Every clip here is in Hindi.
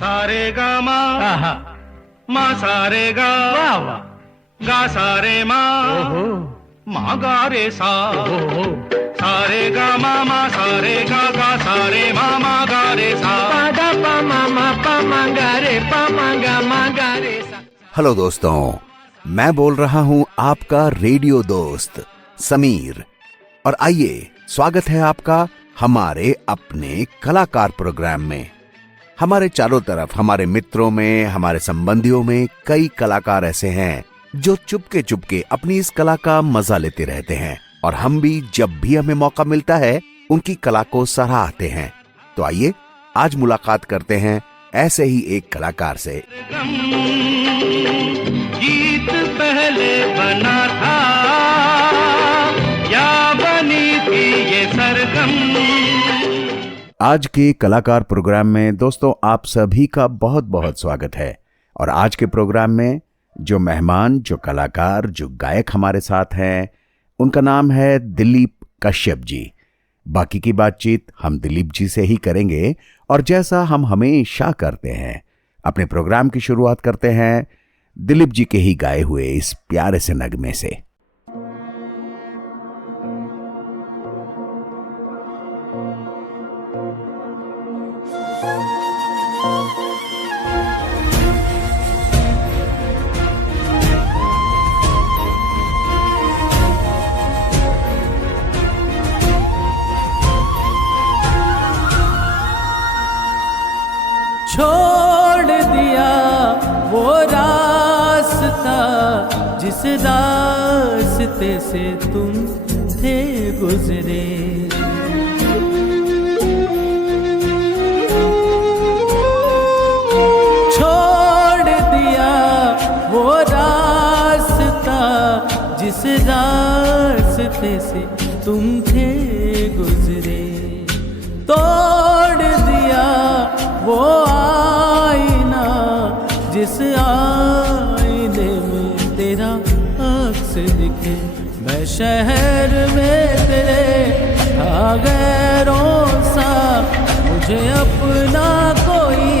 सारे गा मा मा सारे गा वाह वाह, गा सारे मा ओहो, मा गा रे सा सारे गा मा सारे गा गा सारे मा गा रे सा पादा पा मा गा रे पा मा गा रे सा। हेलो दोस्तों, मैं बोल रहा हूं आपका रेडियो दोस्त समीर, और आइए स्वागत है आपका हमारे अपने कलाकार प्रोग्राम में। हमारे चारों तरफ, हमारे मित्रों में, हमारे संबंधियों में कई कलाकार ऐसे हैं जो चुपके चुपके अपनी इस कला का मजा लेते रहते हैं, और हम भी जब भी हमें मौका मिलता है उनकी कला को सराहते हैं। तो आइए आज मुलाकात करते हैं ऐसे ही एक कलाकार से। गीत पहले बना था या बनी थी ये सरगम। आज के कलाकार प्रोग्राम में दोस्तों आप सभी का बहुत बहुत स्वागत है। और आज के प्रोग्राम में जो मेहमान, जो कलाकार, जो गायक हमारे साथ हैं, उनका नाम है दिलीप कश्यप जी। बाकी की बातचीत हम दिलीप जी से ही करेंगे, और जैसा हम हमेशा करते हैं अपने प्रोग्राम की शुरुआत करते हैं दिलीप जी के ही गाए हुए इस प्यारे से नगमे से। छोड़ दिया वो रास्ता जिस रास्ते से तुम थे गुजरे, छोड़ दिया वो रास्ता जिस रास्ते से तुम थे गुजरे, तोड़ दिया वो आईना जिस आईने में तेरा अक्स दिखे। मैं शहर में तेरे था गैरों सा, मुझे अपना कोई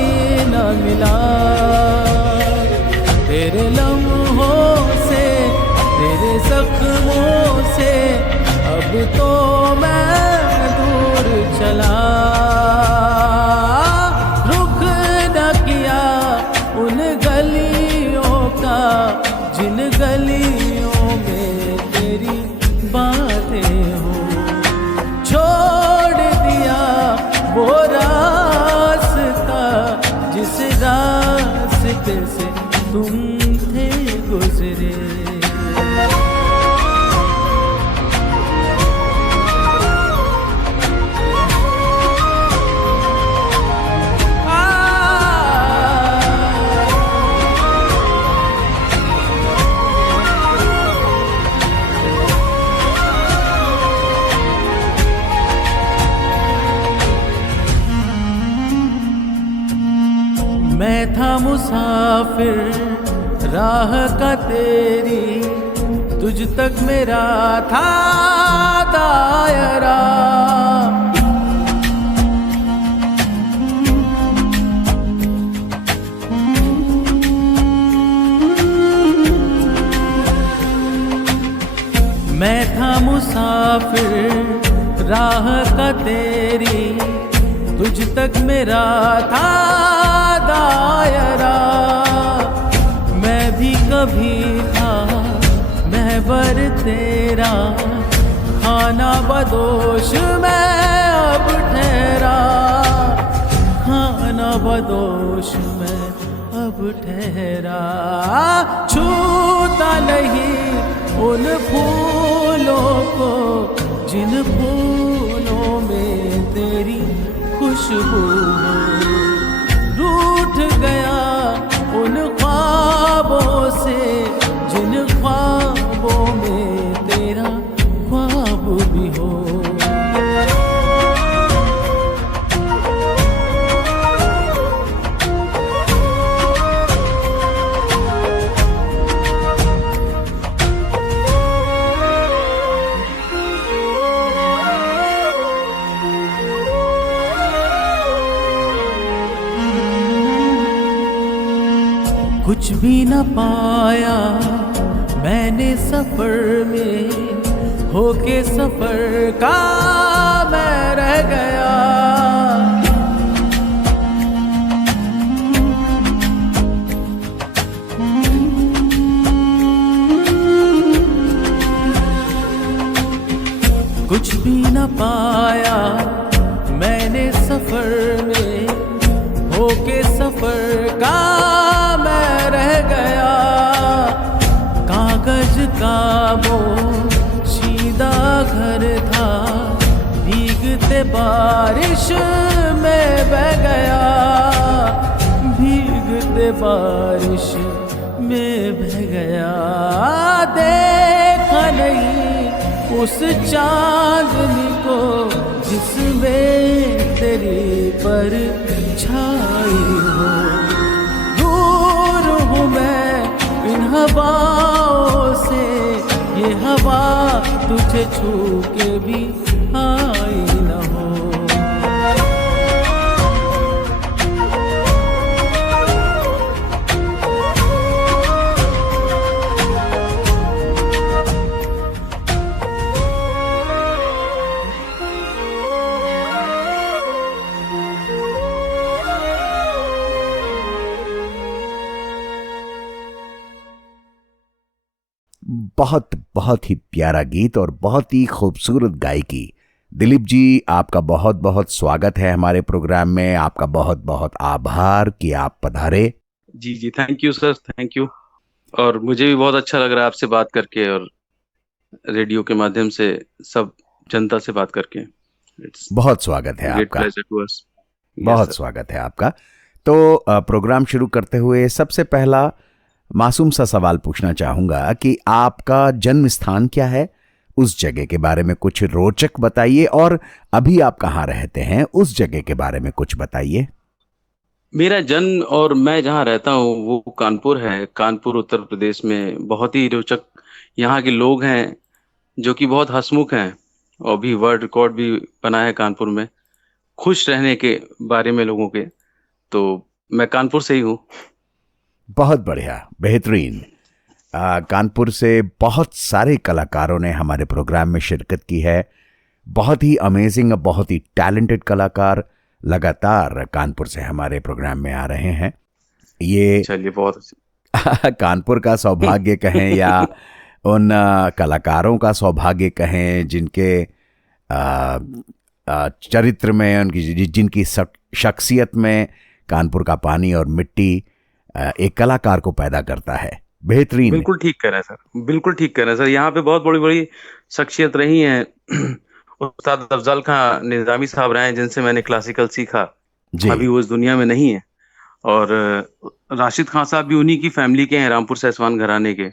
न मिला। तेरे लम्हों से, तेरे जख्मों से अब तो मैं दूर चला। जिन गलियों में तेरी बातें हो, छोड़ दिया वो रास्ता जिस रास्ते से तुम थे गुजरे। मैं था मुसाफिर राह का तेरी, तुझ तक मेरा था दायरा। मैं था मुसाफिर राह का तेरी, तुझ तक मेरा था दायरा। मैं भी कभी था महबर तेरा, खाना बदोश मैं अब ठहरा। खाना बदोश मैं अब ठहरा। छूता नहीं उन फूलों को जिन फूलों में तेरी खुशबू हो। रूठ गया उन ख्वाबों से जिन ख्वाबों में तेरा ख्वाब भी हो। कुछ भी न पाया मैंने सफर में, होके सफर का मैं रह गया। कुछ भी न पाया मैंने सफर में, होके सफर का मैं रह गया। कागज का वो सीधा घर था, भीगते बारिश में बह गया, भीगते बारिश में बह गया। देखा नहीं उस चांदनी को जिसमें तेरी परछाई हो। दूर हूँ मैं इन हवाओं से, ये हवा तुझे छू के भी आई न हो। बहुत बहुत ही प्यारा गीत और बहुत ही खूबसूरत गायकी। दिलीप जी, आपका बहुत बहुत स्वागत है हमारे प्रोग्राम में। आपका बहुत बहुत आभार कि आप पधारे। जी जी, thank you sir, thank you. और मुझे भी बहुत अच्छा लग रहा है आपसे बात करके और रेडियो के माध्यम से सब जनता से बात करके। बहुत स्वागत है आपका, बहुत yes, स्वागत है आपका। तो प्रोग्राम शुरू करते हुए सबसे पहला मासूम सा सवाल पूछना चाहूंगा कि आपका जन्म स्थान क्या है, उस जगह के बारे में कुछ रोचक बताइए, और अभी आप कहाँ रहते हैं उस जगह के बारे में कुछ बताइए। मेरा जन्म और मैं जहाँ रहता हूँ वो कानपुर है, कानपुर उत्तर प्रदेश में। बहुत ही रोचक यहाँ के लोग हैं जो कि बहुत हंसमुख हैं, और भी वर्ल्ड रिकॉर्ड भी बना है कानपुर में खुश रहने के बारे में लोगों के। तो मैं कानपुर से ही हूँ। बहुत बढ़िया, बेहतरीन। कानपुर से बहुत सारे कलाकारों ने हमारे प्रोग्राम में शिरकत की है। बहुत ही अमेजिंग, बहुत ही टैलेंटेड कलाकार लगातार कानपुर से हमारे प्रोग्राम में आ रहे हैं। ये चलिए, बहुत कानपुर का सौभाग्य कहें या उन कलाकारों का सौभाग्य कहें जिनके चरित्र में, उनकी जिनकी शख्सियत में कानपुर का पानी और मिट्टी एक कलाकार को पैदा करता है। बेहतरीन। बिल्कुल ठीक कह रहे हैं सर, बिल्कुल ठीक कह रहे हैं सर। यहाँ पे बहुत बड़ी बड़ी शख्सियत रही हैं। उस्ताद अफजल खां निजामी साहब रहे हैं जिनसे मैंने क्लासिकल सीखा। अभी वो इस दुनिया में नहीं है। और राशिद खान साहब भी उन्हीं की फैमिली के हैं, रामपुर सैसवान घराने के।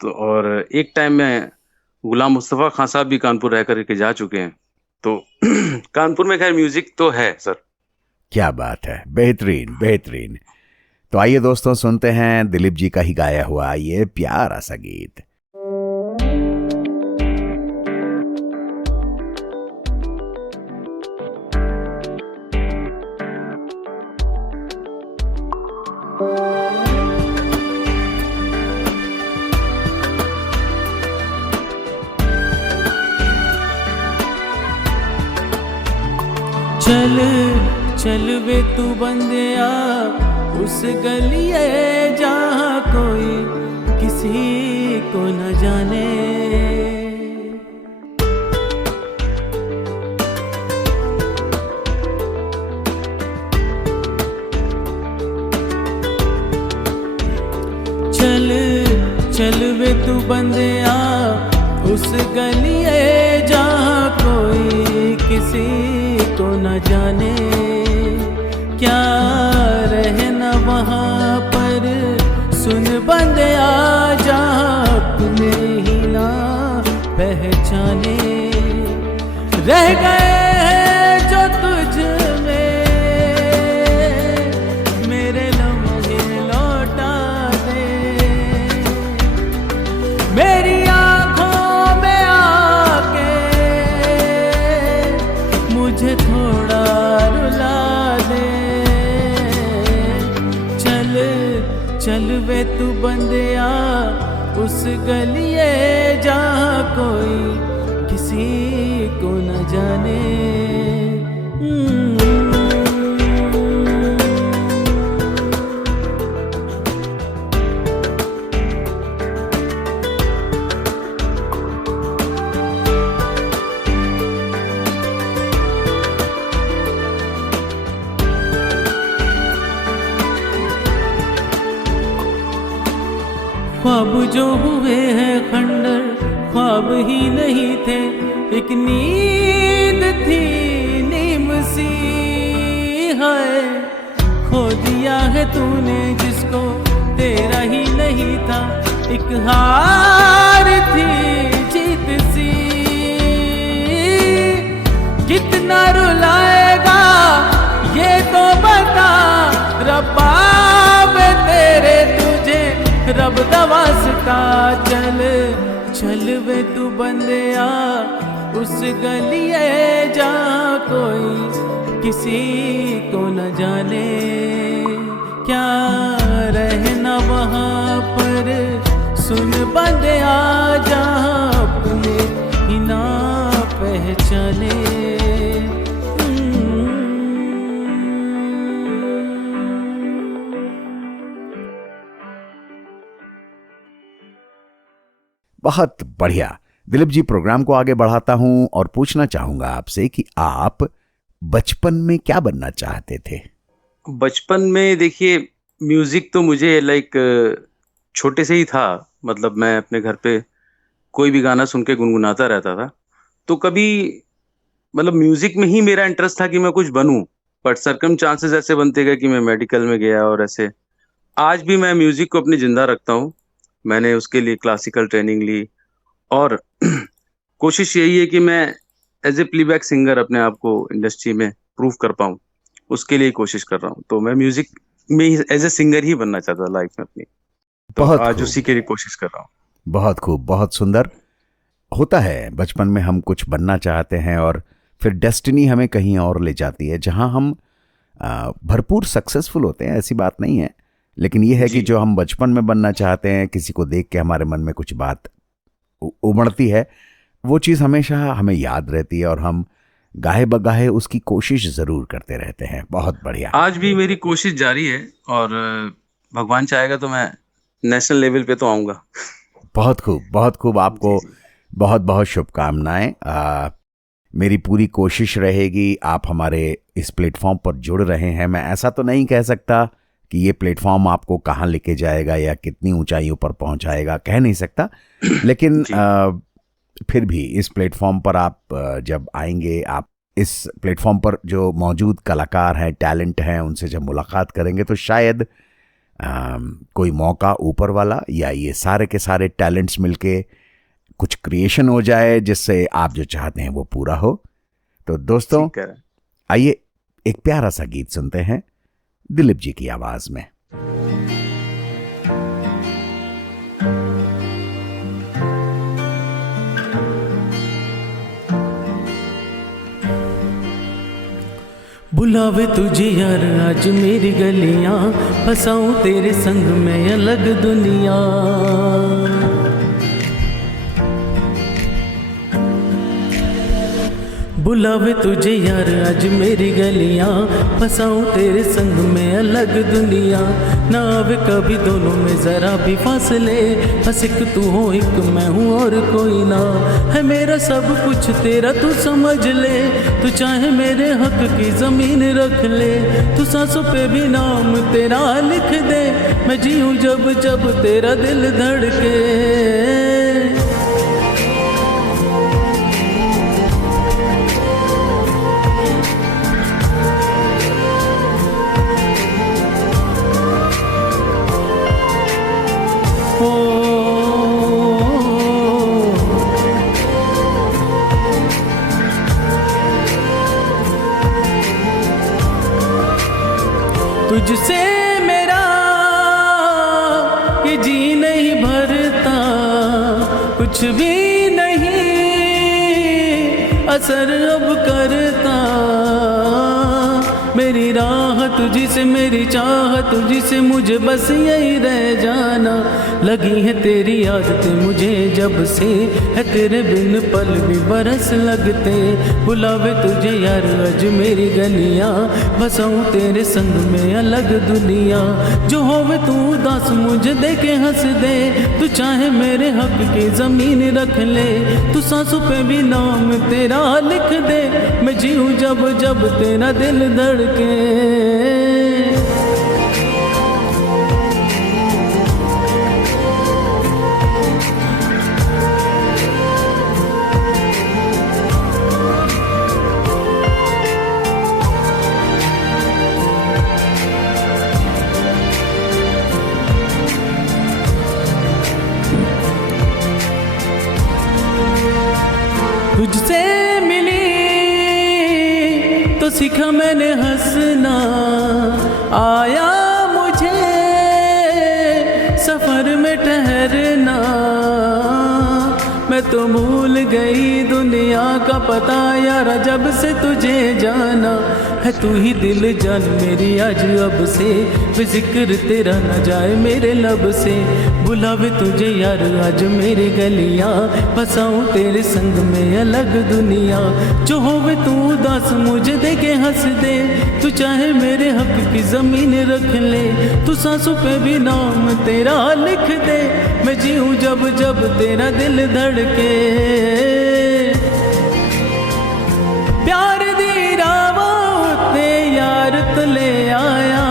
तो और एक टाइम में गुलाम मुस्तफ़ा खान साहब भी कानपुर रह करके जा चुके हैं। तो कानपुर में खैर म्यूजिक तो है सर। क्या बात है, बेहतरीन बेहतरीन। तो आइए दोस्तों, सुनते हैं दिलीप जी का ही गाया हुआ ये प्यारा सा गीत। चल चल वे तू बंदिया उस गलिए जहाँ कोई किसी को न जाने। चल चल वे तू बंदिया उस गलिए जहाँ कोई किसी को न जाने। क्या रहे न वहाँ पर सुन बंदिया जहाँ अपने ही ना पहचाने। रह गए जो तुझ में मेरे लम्हे लौटा दे। मेरी आँखों में आके मुझे थोड़ा रुला दे। चल चल वे तू बंदिया उस गलिए जहाँ कोई किसी को न जाने। ख्वाब जो हुए हैं खंडर ख्वाब ही नहीं थे, एक नींद थी नीम सी है। खो दिया है तूने जिसको तेरा ही नहीं था, एक हार थी जीत सी। कितना रुलाएगा ये तो बता रब्बा वे तेरे तुझे रब दा वास्ता। चल चल वे तू बंदिया उस गलिए जहाँ कोई किसी को न जाने। क्या रहना वहाँ पर सुन बंदिया जहाँ अपने ही ना पहचाने। बहुत बढ़िया दिलीप जी, प्रोग्राम को आगे बढ़ाता हूं और पूछना चाहूंगा आपसे कि आप बचपन में क्या बनना चाहते थे? बचपन में देखिए म्यूजिक तो मुझे छोटे से ही था। मतलब मैं अपने घर पे कोई भी गाना सुन के गुनगुनाता रहता था, तो कभी मतलब म्यूजिक में ही मेरा इंटरेस्ट था कि मैं कुछ बनूं। बट सर्कमस्टांसेस ऐसे बनते गए कि मैं मेडिकल में गया और ऐसे। आज भी मैं म्यूजिक को अपनी जिंदा रखता हूँ। मैंने उसके लिए क्लासिकल ट्रेनिंग ली और कोशिश यही है कि मैं एज ए प्लेबैक सिंगर अपने आप को इंडस्ट्री में प्रूव कर पाऊँ, उसके लिए कोशिश कर रहा हूँ। तो मैं म्यूजिक में एज ए सिंगर ही बनना चाहता था लाइफ में अपनी, तो आज उसी के लिए कोशिश कर रहा हूँ। बहुत खूब, बहुत सुंदर। होता है बचपन में हम कुछ बनना चाहते हैं और फिर डेस्टिनी हमें कहीं और ले जाती है जहां हम भरपूर सक्सेसफुल होते हैं, ऐसी बात नहीं है। लेकिन यह है कि जो हम बचपन में बनना चाहते हैं, किसी को देख के हमारे मन में कुछ बात उमड़ती है, वो चीज़ हमेशा हमें याद रहती है और हम गाहे बगाहे उसकी कोशिश ज़रूर करते रहते हैं। बहुत बढ़िया। आज भी मेरी कोशिश जारी है और भगवान चाहेगा तो मैं नेशनल लेवल पे तो आऊँगा। बहुत खूब, बहुत खूब। आपको बहुत बहुत शुभकामनाएं। मेरी पूरी कोशिश रहेगी। आप हमारे इस प्लेटफॉर्म पर जुड़ रहे हैं। मैं ऐसा तो नहीं कह सकता कि ये प्लेटफॉर्म आपको कहाँ लेके जाएगा या कितनी ऊंचाइयों पर पहुंचाएगा, कह नहीं सकता। लेकिन फिर भी इस प्लेटफॉर्म पर आप जब आएंगे, आप इस प्लेटफॉर्म पर जो मौजूद कलाकार हैं, टैलेंट हैं, उनसे जब मुलाकात करेंगे तो शायद कोई मौका ऊपर वाला या ये सारे के सारे टैलेंट्स मिलके कुछ क्रिएशन हो जाए जिससे आप जो चाहते हैं वो पूरा हो। तो दोस्तों आइए एक प्यारा सा गीत सुनते हैं दिलीप जी की आवाज में। बुलावे तुझे यार आज मेरी गलियां, फंसाऊं तेरे संग में अलग दुनिया। बुलावे तुझे यार आज मेरी गलियां, फंसाऊं तेरे संग में अलग दुनिया। ना आवे कभी दोनों में जरा भी फासले, बस एक तू हो एक मैं हूँ और कोई ना। है मेरा सब कुछ तेरा तू समझ ले, तू चाहे मेरे हक की जमीन रख ले। तू सांसों पे भी नाम तेरा लिख दे, मैं जीऊँ जब जब तेरा दिल धड़के। तुझसे मेरा ये जी नहीं भरता, कुछ भी नहीं असर अब करता। मेरी राह तुझी से मेरी चाह, तुझी से मुझे बस यही रह जाना। लगी है तेरी आदतें मुझे जब से, है तेरे बिन पल भी बरस लगते। बुलावे तुझे यार आज मेरी गलियां, बसाऊं तेरे संग में अलग दुनिया। जो होवे तू उदास मुझे देखे हंस दे, तू चाहे मेरे हक की जमीन रख ले। तू सांसों पे भी नाम तेरा लिख दे, मैं जीऊं जब जब तेरा दिल धड़के। तुझसे मिली तो सीखा मैंने हंसना, आया मुझे सफर में ठहरना। मैं तो भूल गई दुनिया का पता यारा जब से तुझे जाना। है तू ही दिल जान मेरी आज अब से, जिक्र तेरा न जाए मेरे लब से। बुलावे तुझे यार आज मेरी गलियां, बसाऊं तेरे संग में अलग दुनिया। जो होवे तू उदास मुझे देखे हंस दे, तू चाहे मेरे हक की जमीन रख ले। तू सांसों पे भी नाम तेरा लिख दे, मैं जीऊं जब जब तेरा दिल धड़के। प्यार दी रावा उत्ते यार तले आया,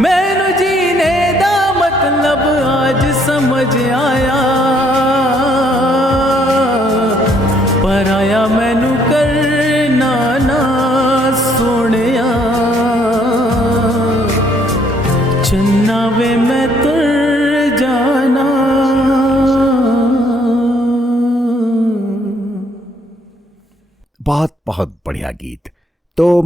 मैनू जीने दा मतलब आज समझ आया। पर आया मैनू करना ना सोनिया, चन्ना वे मैं तुर जाना। बहुत बहुत बढ़िया गीत। तो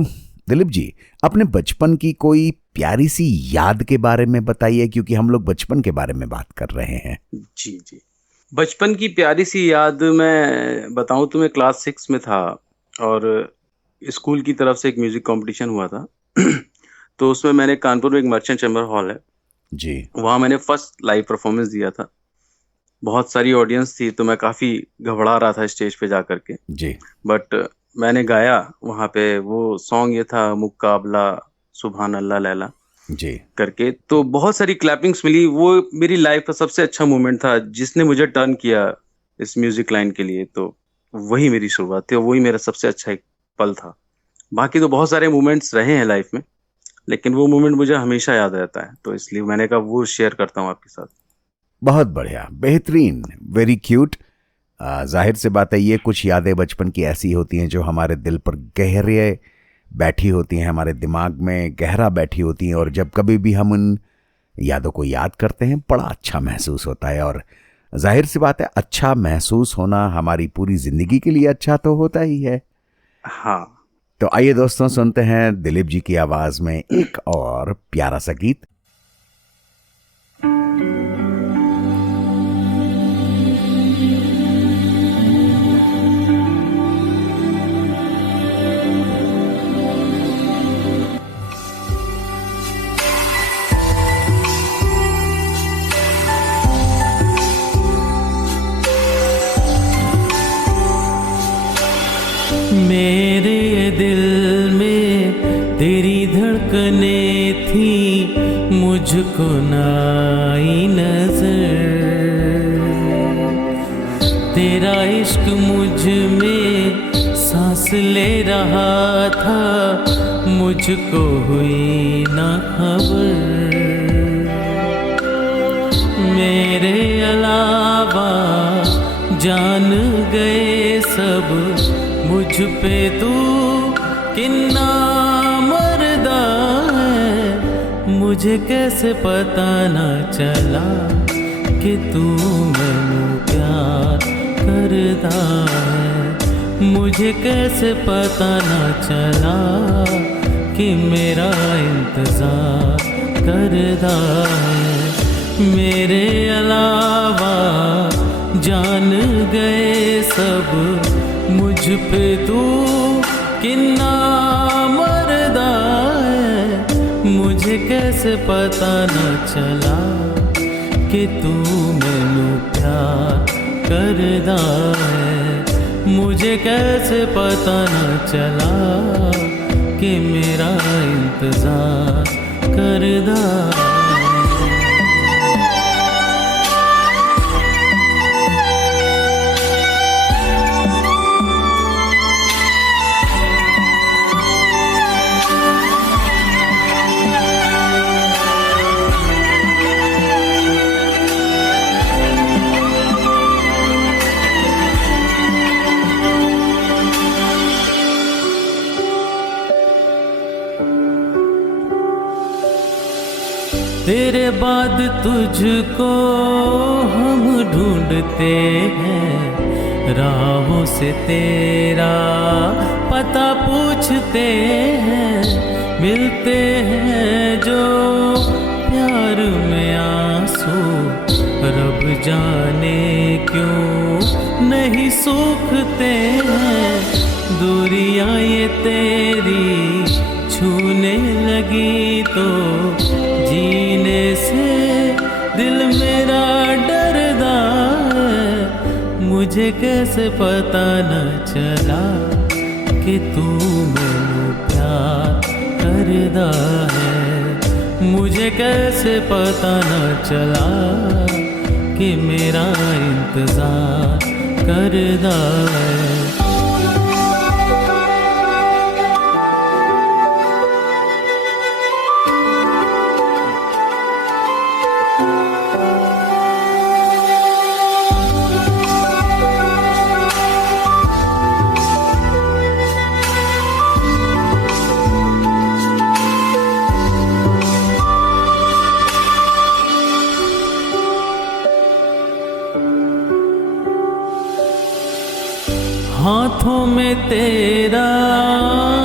दिलीप जी, अपने बचपन की कोई प्यारी सी याद के बारे में बताइए, क्योंकि हम लोग बचपन के बारे में बात कर रहे हैं। जी जी, बचपन की प्यारी सी याद मैं बताऊं तो मैं क्लास 6 में था और स्कूल की तरफ से एक म्यूजिक कंपटीशन हुआ था। तो उसमें मैंने कानपुर में एक मर्चेंट चैम्बर हॉल है जी, वहाँ मैंने फर्स्ट लाइव परफॉर्मेंस दिया था। बहुत सारी ऑडियंस थी तो मैं काफ़ी घबरा रहा था स्टेज पे जा करके जी। बट मैंने गाया वहाँ पे। वो सॉन्ग ये था मुकाबला सुभान अल्लाह लैला जी करके, तो बहुत सारी क्लैपिंग्स मिली। वो मेरी लाइफ का सबसे अच्छा मोमेंट था जिसने मुझे टर्न किया इस म्यूजिक लाइन के लिए। तो वही मेरी शुरुआत थी और वही मेरा सबसे अच्छा एक पल था। बाकी तो बहुत सारे मोमेंट्स रहे हैं लाइफ में, लेकिन वो मोमेंट मुझे हमेशा याद रहता है, तो इसलिए मैंने कहा वो शेयर करता हूँ आपके साथ। बहुत बढ़िया, बेहतरीन, वेरी क्यूट। जाहिर से बात है, ये कुछ यादें बचपन की ऐसी होती हैं जो हमारे दिल पर गहरे बैठी होती हैं, हमारे दिमाग में गहरा बैठी होती हैं, और जब कभी भी हम उन यादों को याद करते हैं बड़ा अच्छा महसूस होता है। और जाहिर सी बात है, अच्छा महसूस होना हमारी पूरी जिंदगी के लिए अच्छा तो होता ही है। हाँ, तो आइए दोस्तों, सुनते हैं दिलीप जी की आवाज में एक और प्यारा सा गीत। मेरे दिल में तेरी धड़कने थी, मुझको ना आई नजर। तेरा इश्क मुझ में सांस ले रहा था, मुझको हुई ना खबर। मेरे अलावा जान गए सब मुझ पे तू किन्ना मर्दा है। मुझे कैसे पता ना चला कि तू मैनू प्यार करदा है। मुझे कैसे पता ना चला कि मेरा इंतजार करदा है। मेरे अलावा जान गए सब मुझ पे तू किन्ना मर्दा मुझे कैसे पता न चला कि तू मैनू प्यार करदा है। मुझे कैसे पता न चला कि मेरा इंतजार करदा है। तेरे बाद तुझको हम ढूंढते हैं, राहों से तेरा पता पूछते हैं। मिलते हैं जो प्यार में आंसू, रब जाने क्यों नहीं सूखते हैं। दूरियां ये तेरी छूने लगी तो जीने से दिल मेरा डरदा है। मुझे कैसे पता न चला कि तू मैनू प्यार करदा है। मुझे कैसे पता न चला कि मेरा इंतजार करदा है। हाथों में तेरा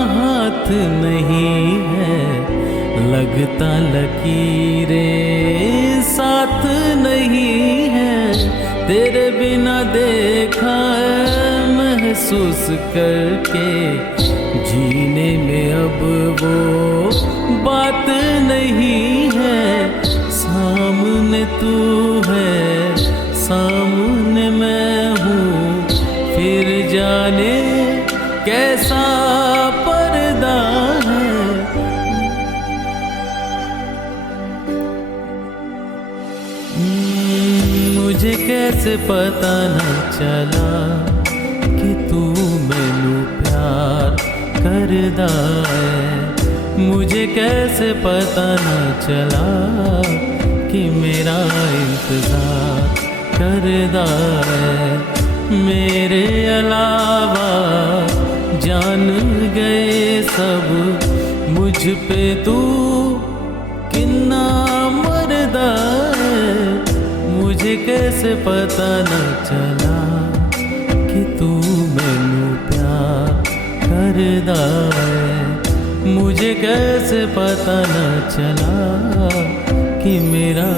हाथ नहीं है, लगता लकीरें साथ नहीं है। तेरे बिना देखा है महसूस करके, जीने में अब वो बात नहीं है। सामने तू है, सामने मैं हूँ, फिर जाने कैसा पर्दा है। मुझे कैसे पता न चला कि तू मैनू प्यार करदा है। मुझे कैसे पता न चला कि मेरा इंतजार करदा है। मेरे अलावा जान गए सब मुझ पे तू कितना मरदा है। मुझे कैसे पता न चला कि तू मैनू प्यार करदा है। मुझे कैसे पता न चला कि मेरा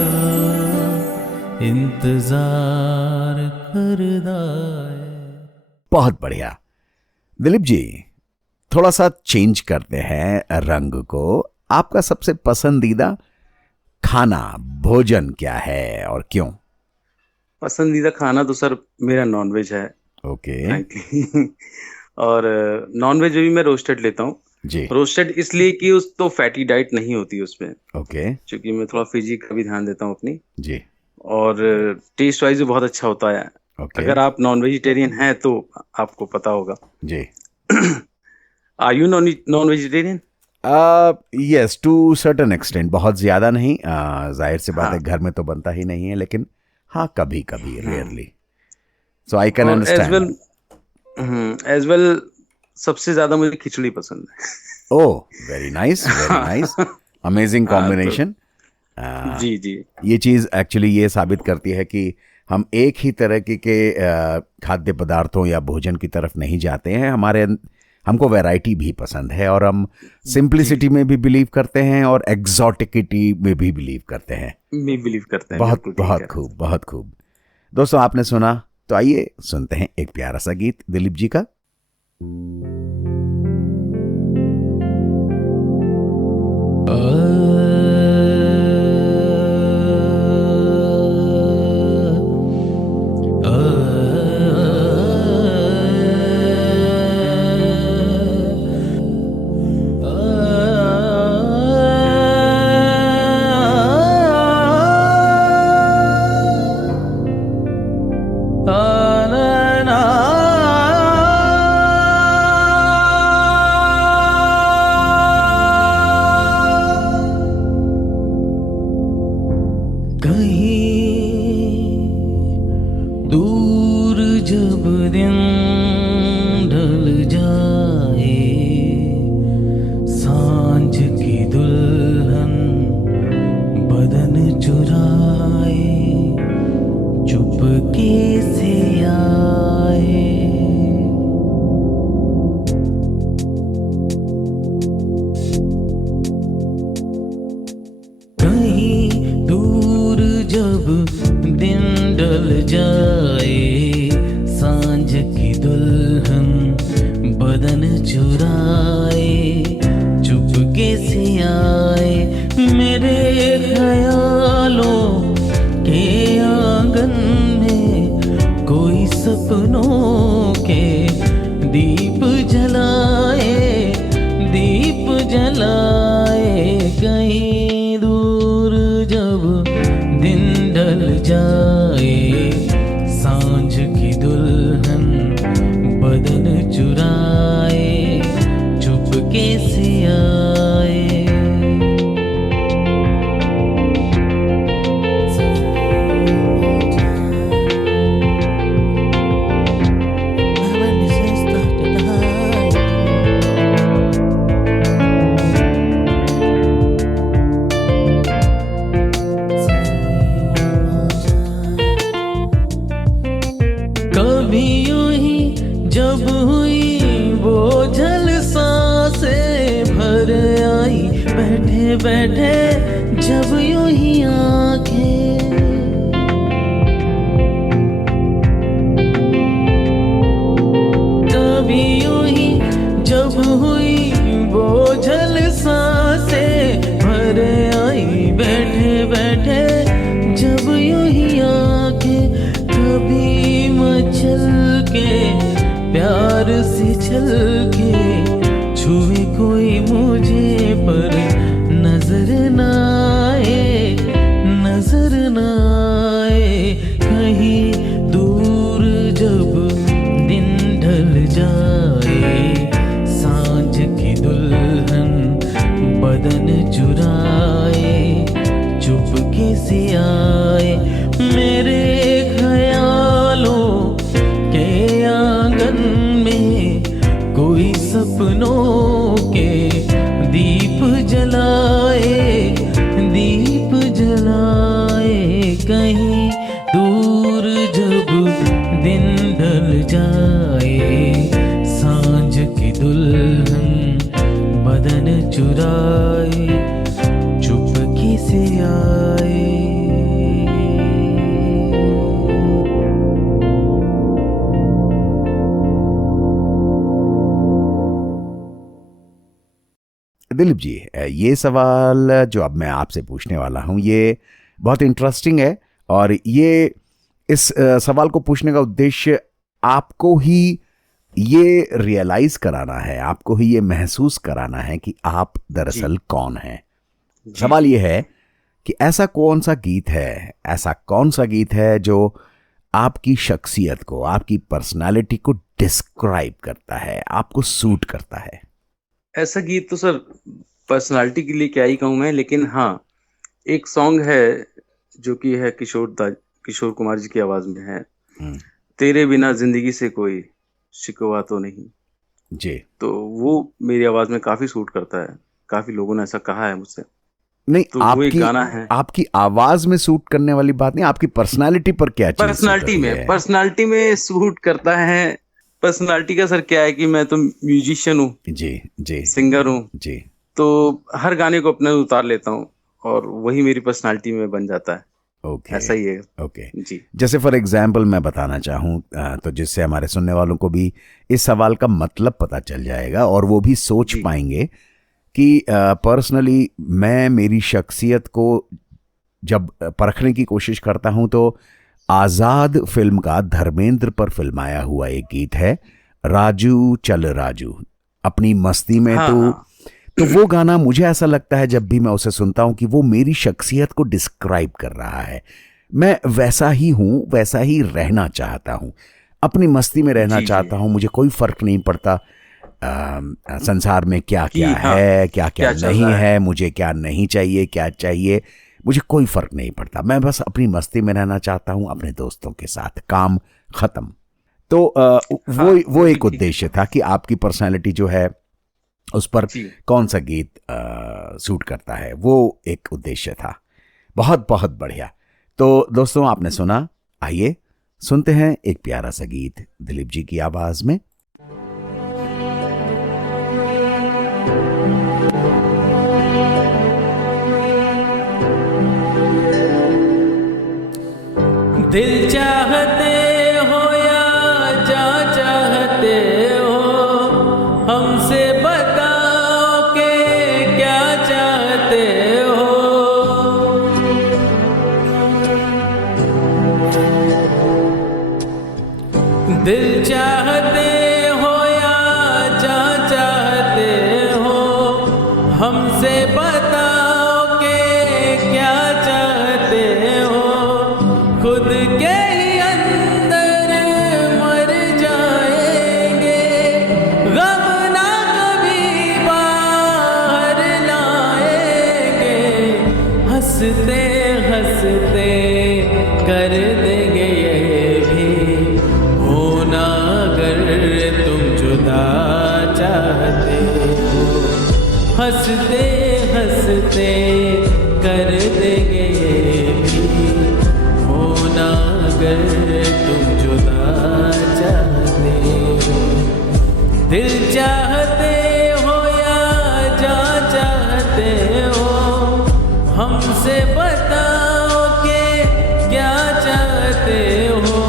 इंतजार करदा है। बहुत बढ़िया दिलीप जी, थोड़ा सा चेंज करते हैं रंग को। आपका सबसे पसंदीदा खाना भोजन क्या है और क्यों? पसंदीदा खाना तो सर मेरा नॉनवेज है। ओके। और नॉनवेज में भी मैं रोस्टेड लेता हूँ जी। रोस्टेड इसलिए कि उस तो फैटी डाइट नहीं होती उसमें। ओके। क्योंकि मैं थोड़ा फिजिक का भी ध्यान देता हूँ अपनी जी। और टेस्ट वाइज भी बहुत अच्छा होता है। ओके। अगर आप नॉन वेजिटेरियन हैं तो आपको पता होगा जी। Are you non vegetarian? Yes, to certain extent, बहुत ज्यादा नहीं। जाहिर सी बात है, हाँ। घर में तो बनता ही नहीं है, लेकिन हाँ कभी कभी, rarely. So I can understand. As well सबसे ज्यादा मुझे खिचड़ी पसंद है। Oh, very nice, very nice, amazing combination. जी जी। ये चीज़ एक्चुअली ये साबित करती है कि हम एक ही तरह के खाद्य पदार्थों या भोजन की तरफ नहीं जाते हैं। हमको वैरायटी भी पसंद है और हम सिंप्लिसिटी में भी बिलीव करते हैं और एग्जॉटिकिटी में भी बिलीव करते हैं। बहुत बहुत खूब, बहुत खूब। दोस्तों, आपने सुना, तो आइए सुनते हैं एक प्यारा सा गीत दिलीप जी का। Oh कहीं दूर जब दिन ढल जाए, सांझ की दुल्हन बदन चुराए, चुपके से आए मेरे ख्यालों के आंगन में, कोई सपनों के दीप जलाए, दीप जलाए। कहीं दूर जब दिन ढल जाए, सांझ की दुल्हन बदन चुराए, चुपके से आए। कभी यूं ही जब हुई वो झलसाएं भर आई, बैठे बैठे जब यूं ही आंखें, कभी यूं ही जब हुई वो झलसाएं भर आई, बैठे बैठे जब यूं ही आंखें, कभी मचल के प्यार से चल के छुए कोई मुझे पर नजर न आए, नजर न आए। कहीं दूर जब दिन ढल जाए, सांझ की दुल्हन बदन चुराए, चुपके से आए मेरे ख्यालों के आंगन में, कोई सपनों के दीप जलाए, दीप जलाए। कहीं दूर जब दिन ढल जाए, सांझ की दुल्हन बदन चुराए, चुपके से आए। दिलीप जी, ये सवाल जो अब मैं आपसे पूछने वाला हूँ ये बहुत इंटरेस्टिंग है, और ये इस सवाल को पूछने का उद्देश्य आपको ही ये रियलाइज कराना है, आपको ही ये महसूस कराना है कि आप दरअसल कौन हैं। सवाल ये है कि ऐसा कौन सा गीत है, ऐसा कौन सा गीत है जो आपकी शख्सियत को, आपकी पर्सनालिटी को डिस्क्राइब करता है, आपको सूट करता है? ऐसा गीत तो सर पर्सनालिटी के लिए क्या ही कहूँ मैं, लेकिन हाँ एक सॉन्ग है जो कि है किशोर कुमार जी की आवाज में है, तेरे बिना जिंदगी से कोई शिकवा तो नहीं जी। तो वो मेरी आवाज में काफी सूट करता है, काफी लोगों ने ऐसा कहा है मुझसे। नहीं, तो वो एक गाना है। आपकी आवाज में सूट करने वाली बात नहीं, आपकी पर्सनालिटी पर क्या चीज पर्सनालिटी में सूट करता है। पर्सनालिटी का सर क्या है कि मैं तो म्यूजिशियन हूँ जी जी, सिंगर हूँ जी, तो हर गाने को अपने उतार लेता हूँ और वही मेरी पर्सनालिटी में बन जाता है। ओके, ऐसा ही है। ओके जी। जैसे फॉर एग्जाम्पल मैं बताना चाहूँ तो जिससे हमारे सुनने वालों को भी इस सवाल का मतलब पता चल जाएगा और वो भी सोच पाएंगे कि पर्सनली मैं मेरी शख्सियत को जब परखने की कोशिश करता हूँ तो आज़ाद फिल्म का धर्मेंद्र पर फिल्माया हुआ एक गीत है, राजू चल राजू अपनी मस्ती में। तो वो गाना मुझे ऐसा लगता है जब भी मैं उसे सुनता हूं कि वो मेरी शख्सियत को डिस्क्राइब कर रहा है। मैं वैसा ही हूं, वैसा ही रहना चाहता हूं, अपनी मस्ती में रहना चाहता हूं। मुझे कोई फर्क नहीं पड़ता संसार में क्या क्या है, क्या क्या नहीं है, मुझे क्या नहीं चाहिए, क्या चाहिए, मुझे कोई फर्क नहीं पड़ता। मैं बस अपनी मस्ती में रहना चाहता हूं, अपने दोस्तों के साथ, काम खत्म। तो वो एक उद्देश्य था कि आपकी पर्सनालिटी जो है उस पर कौन सा गीत सूट करता है, वो एक उद्देश्य था। बहुत बहुत बढ़िया। तो दोस्तों आपने सुना, आइए सुनते हैं एक प्यारा सा गीत दिलीप जी की आवाज में। दिल चाहते हो या जा चाहते हो, हमसे बताओ के क्या चाहते हो। दिल चाहते हो या जा चाहते हो, हमसे बताओ के क्या चाहते हो। खुद के ही अंदर मर जाएंगे, गम ना कभी बाहर लाएंगे। हंसते हंसते कर देंगे ये भी, होना अगर तुम जुदा चाहते हो। हंसते हंसते कर देंगे ये भी, होना अगर तुम जुदा चाहते हो। दिल चाहते हो या जा चाहते हो, हमसे बताओ के क्या चाहते हो।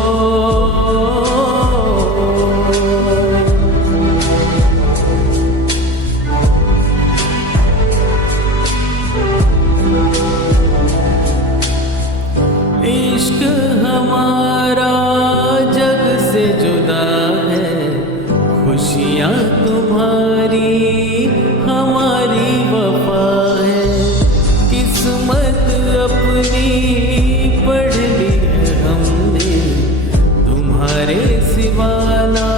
इश्क हमारा जग से जुदा है, खुशियाँ तुम्हारी हमारी वफा है। किस्मत अपनी पढ़ ली है हमने, तुम्हारे सिवा ना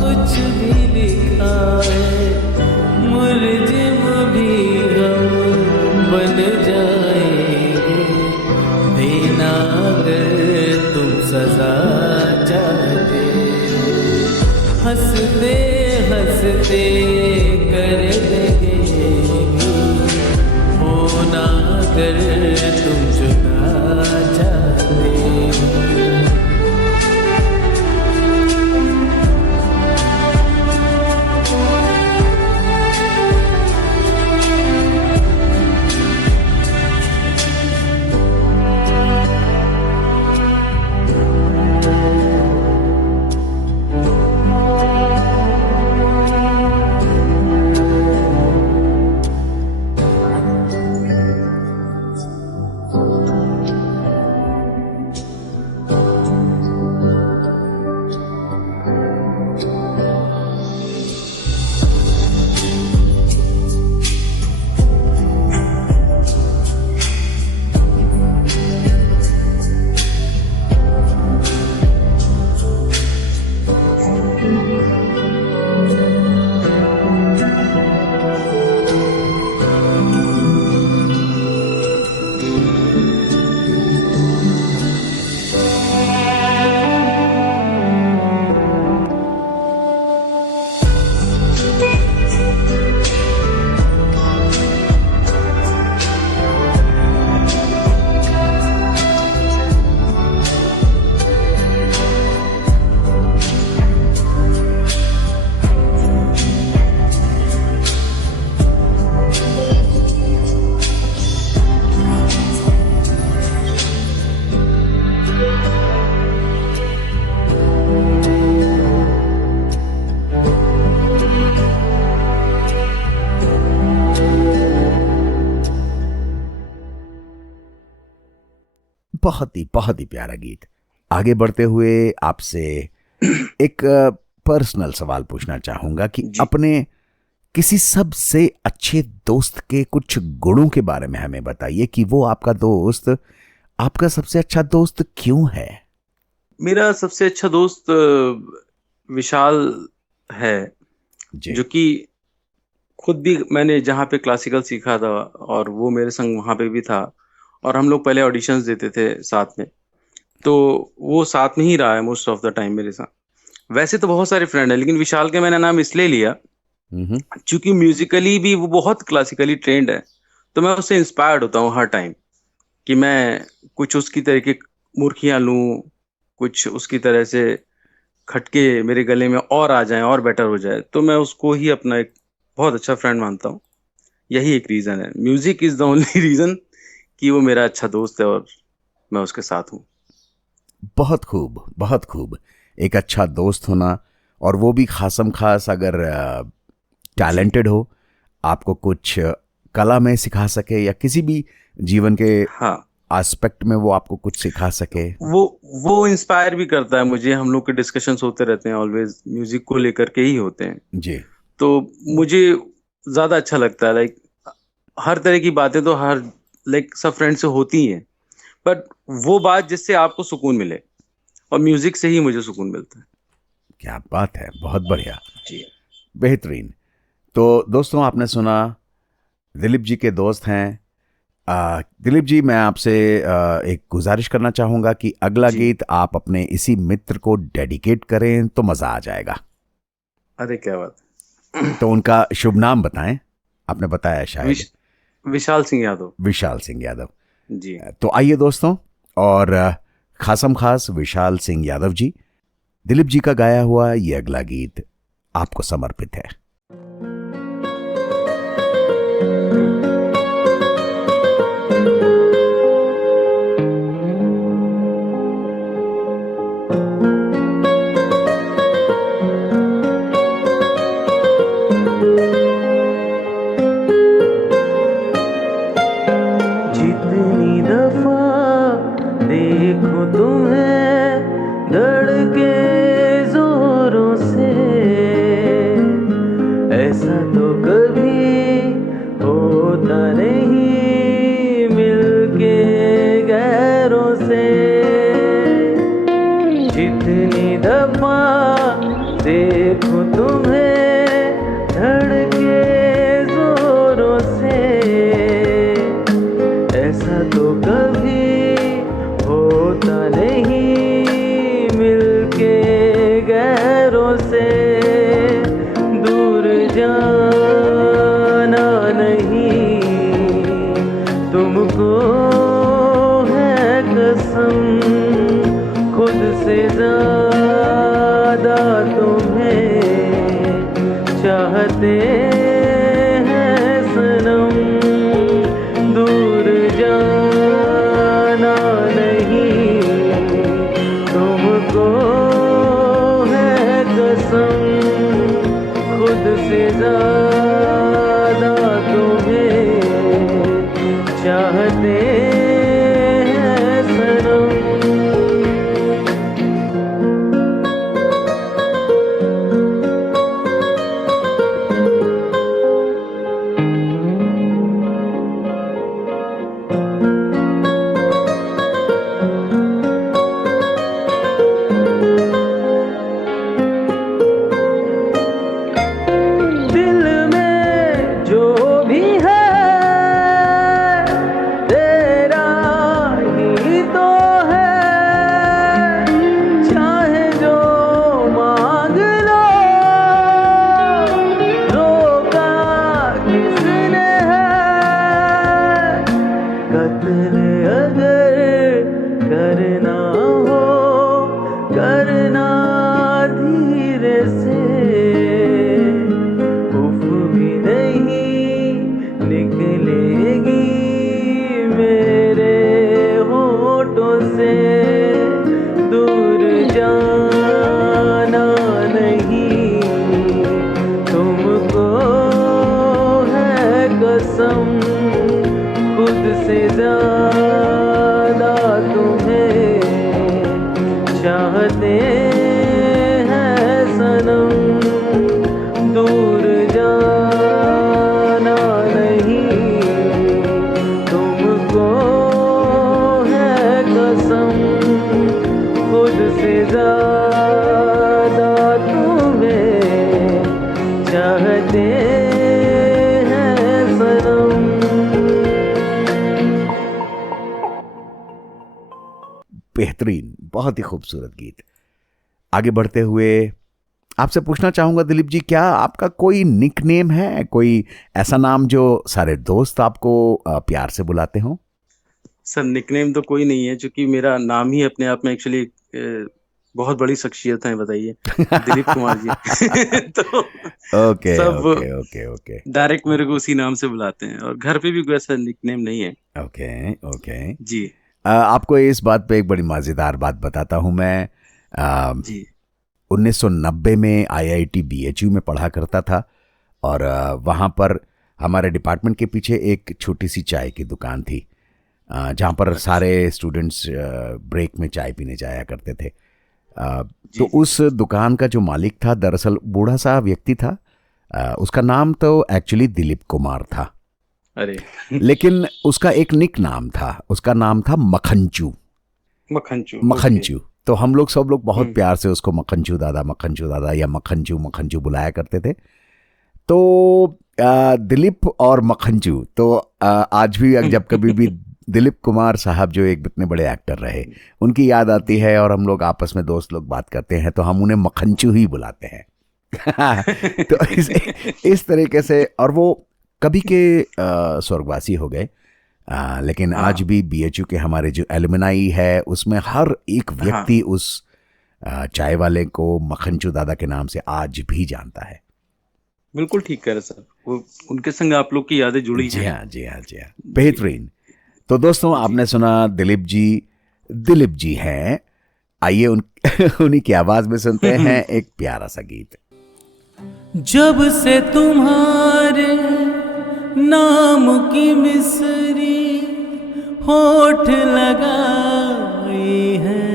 कुछ भी लिखा है। मुलजिम भी हम बन जाएंगे, देना अगर तुम सजा चाहते हो। हंसते हंसते कर देंगे ये भी, होना अगर तुम जुदा चाहते हो। बहुत ही प्यारा गीत। आगे बढ़ते हुए आपसे एक पर्सनल सवाल पूछना चाहूंगा कि अपने किसी सबसे अच्छे दोस्त के कुछ गुणों के बारे में हमें बताइए कि वो आपका दोस्त आपका सबसे अच्छा दोस्त क्यों है। मेरा सबसे अच्छा दोस्त विशाल है, जो कि खुद भी मैंने जहाँ पे क्लासिकल सीखा था और वो मेरे संग वहाँ पे भी था, और हम लोग पहले ऑडिशंस देते थे साथ में, तो वो साथ में ही रहा है मोस्ट ऑफ द टाइम मेरे साथ। वैसे तो बहुत सारे फ्रेंड हैं, लेकिन विशाल के मैंने नाम इसलिए लिया क्योंकि म्यूजिकली भी वो बहुत क्लासिकली ट्रेंड है, तो मैं उससे इंस्पायर्ड होता हूँ हर टाइम कि मैं कुछ उसकी तरह की मुर्खियाँ लूँ, कुछ उसकी तरह से खटके मेरे गले में और आ जाएं और बेटर हो जाए, तो मैं उसको ही अपना एक बहुत अच्छा फ्रेंड मानता हूँ। यही एक रीज़न है, music is the only reason कि वो मेरा अच्छा दोस्त है और मैं उसके साथ हूँ। बहुत खूब, बहुत खूब। एक अच्छा दोस्त होना, और वो भी खासम खास अगर टैलेंटेड हो, आपको कुछ कला में सिखा सके या किसी भी जीवन के हाँ, एस्पेक्ट में वो आपको कुछ सिखा सके। वो इंस्पायर भी करता है मुझे। हम लोग के डिस्कशंस होते रहते हैं, ऑलवेज म्यूजिक को लेकर के ही होते हैं। जी, तो मुझे ज्यादा अच्छा लगता है, लाइक हर तरह की बातें तो हर लाइक सब फ्रेंड से होती हैं, बट वो बात जिससे आपको सुकून मिले, और म्यूजिक से ही मुझे सुकून मिलता है। क्या बात है, बहुत बढ़िया, जी, बेहतरीन। तो दोस्तों, आपने सुना दिलीप जी के दोस्त हैं। दिलीप जी, मैं आपसे एक गुजारिश करना चाहूंगा कि अगला जी। गीत आप अपने इसी मित्र को डेडिकेट करें तो मजा आ जाएगा। अरे क्या बात। तो उनका शुभ नाम बताएं। आपने बताया शायद विशाल सिंह यादव। विशाल सिंह यादव। जी, तो आइए दोस्तों, और खासम खास विशाल सिंह यादव जी, दिलीप जी का गाया हुआ ये अगला गीत आपको समर्पित है। जितनी दफा देखो तुम्हें धड़के जोरों से, ऐसा तो कभी होता नहीं मिलके गैरों से। जितनी दफा देखो तुम्हें धड़के जोरों से, ऐसा तो कभी होता नहीं मिलके गैरों से। दूर जाना नहीं तुमको है कसम, खुद से ज्यादा तुम्हें चाहते हैं सनम। दूर जाना नहीं तुमको है कसम, खुद से ज्यादा तुम्हें चाहते हैं सनम। दिल में जो भी है तेरा ही तो है, चाहे जो मांग लो रोका किसने है। कत्ल अगर करना हो करना धीरे से, उफ भी नहीं निकलेगी मेरे होठों से। दूर जाना नहीं तुमको है कसम, खुद से ज्यादा तुम्हें चाहते हैं सनम। दूर जाना नहीं तुमको है कसम, खुद से ज्यादा तुम्हें चाहते हैं सनम। बेहतरीन, बहुत ही खूबसूरत गीत। आगे बढ़ते हुए आपसे पूछना चाहूंगा दिलीप जी, क्या आपका कोई निकनेम है, कोई ऐसा नाम जो सारे दोस्त आपको प्यार से बुलाते हो? सर निकनेम तो कोई नहीं है, क्योंकि मेरा नाम ही अपने आप में एक्चुअली बहुत बड़ी शख्सियत है, बताइए। दिलीप कुमार जी। तो ओके सब ओके ओके ओके डायरेक्ट मेरे को उसी नाम से बुलाते हैं, और घर पे भी कोई ऐसा निकनेम नहीं है। Okay okay. जी आपको इस बात पे एक बड़ी मज़ेदार बात बताता हूँ मैं। जी 1990 में आईआईटी बीएचयू में पढ़ा करता था, और वहाँ पर हमारे डिपार्टमेंट के पीछे एक छोटी सी चाय की दुकान थी, जहाँ पर अच्छा। सारे स्टूडेंट्स ब्रेक में चाय पीने जाया करते थे। जी तो जी उस दुकान का जो मालिक था, दरअसल बूढ़ा सा व्यक्ति था। उसका नाम तो एक्चुअली दिलीप कुमार था, अरे। लेकिन उसका एक निक नाम था, उसका नाम था मखनचू। मखनचू, ओके। मखनचू। तो हम लोग सब लोग बहुत हम्म। प्यार से उसको मखनचू दादा या मखनचू मखनचू बुलाया करते थे। तो दिलीप और मखनचू तो आज भी जब कभी भी दिलीप कुमार साहब जो एक इतने बड़े एक्टर रहे, उनकी याद आती है और हम लोग आपस में दोस्त लोग बात करते हैं तो हम उन्हें मखनचू ही बुलाते हैं। तो इस तरीके से, और वो कभी के स्वर्गवासी हो गए। लेकिन आज हाँ भी बीएचयू के हमारे जो एलुमनाई है उसमें हर एक हाँ, व्यक्ति उस चाय वाले को मखनचू दादा के नाम से आज भी जानता है। बिल्कुल ठीक कह रहे सर, वो उनके संग आप लोग की यादें जुड़ी जी हैं। हाँ जी हाँ जी हाँ, जी बेहतरीन। तो दोस्तों, जी आपने सुना दिलीप जी हैं। आइए उन्हीं की आवाज में सुनते हैं एक प्यारा सा गीत। जब से तुम्हारे नाम की मिसरी होठ लगाई है,